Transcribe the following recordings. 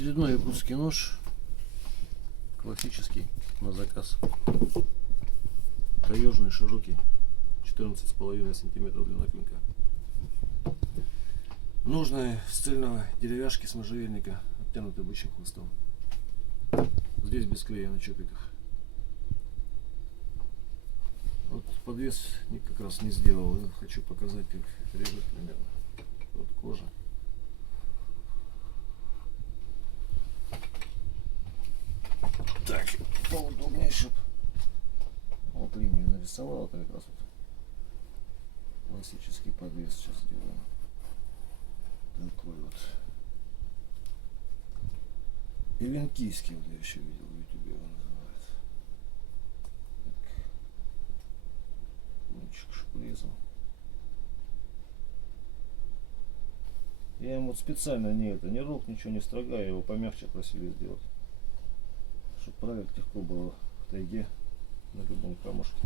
Очередной якутский нож, классический, на заказ. Таежный, широкий, 14,5 сантиметров длина клинка. Ножны с цельного деревяшки с можжевельника, обтянуты бычьим хвостом. Здесь без клея на чопиках. Вот подвес как раз не сделал. Я хочу показать, как режет примерно. Вот кожа. Так, поудобнее, чтоб вот линию нарисовал. Это как раз вот классический подвес сейчас сделаем. Такой вот. Ивенкийский, вот я еще видел в ютубе, его называют. Так. Кончик шпрезом. Я ему вот специально не рог, ничего не строгаю, его помягче просили сделать. Чтобы править легко было в тайге на любом камушке.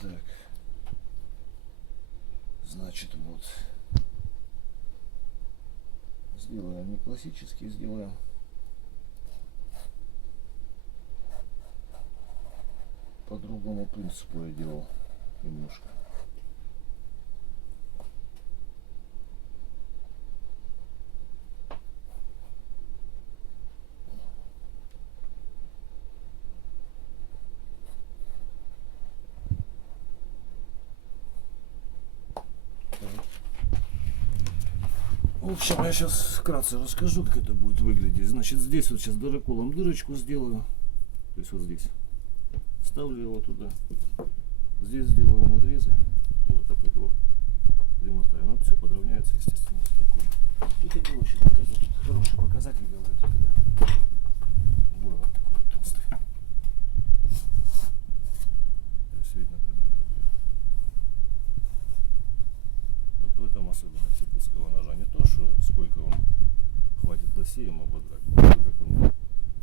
Так. Значит, вот. Сделаем не классический, сделаем по другому принципу я делал немножко. В общем, я сейчас вкратце расскажу, как это будет выглядеть. Значит, здесь вот сейчас дыроколом дырочку сделаю. То есть вот здесь. Ставлю его туда. Здесь сделаю надрезы. И вот так вот его примотаю. Ну, все подровняется, естественно. И хотел еще показать. Хороший показатель говорят. Когда вот такой вот толстый. То есть видно примерно. Вот в этом особенность якутского ножа. Не то, что сколько вам хватит лосеем ободрать, как он,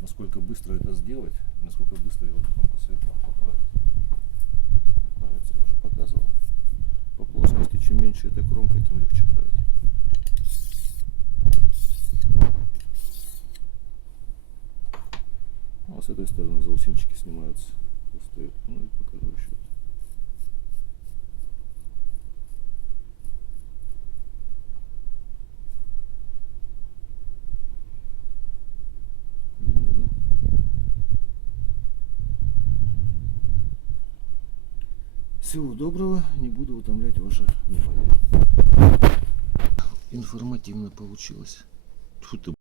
насколько быстро это сделать, насколько быстро его потом посоветовал поправить. Правится, я уже показывал. По плоскости, чем меньше эта кромка, тем легче править. А с этой стороны заусенчики снимаются. Пустые. Ну и покажу еще. Всего доброго, не буду утомлять ваше внимание. Информативно получилось. Тьфу ты.